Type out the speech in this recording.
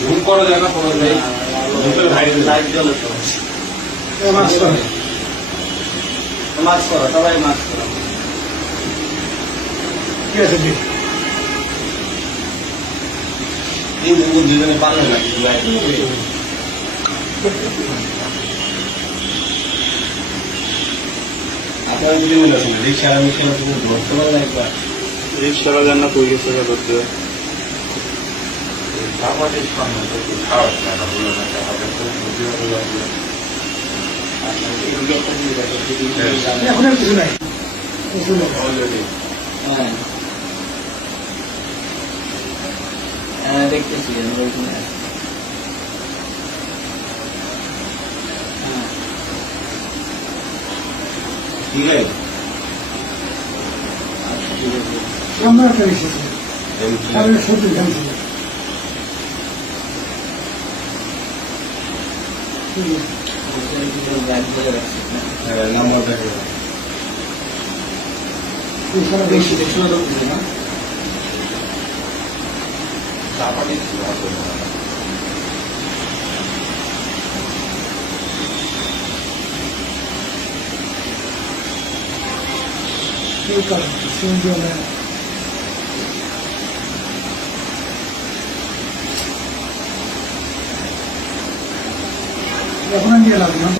ঝুম করা যায় না কোনো লাইট জ্বলে তো মাছ করো সবাই মাছ করো কি আছে দুজনে পারলেন না আপনারা যদি মনে আছেন রিক্সারা মিশানো তুমি ধরতে পারলে একবার রিক্সারা জানা কই গেছে ধরতে এখন আর কিছু নাই দেখতেছি ঠিক আছে আমরা একটা এসেছি সত্যি জানছি নাম্বার দেখে বেশি দেখছো না চাপাটি এখন আমি এলাম না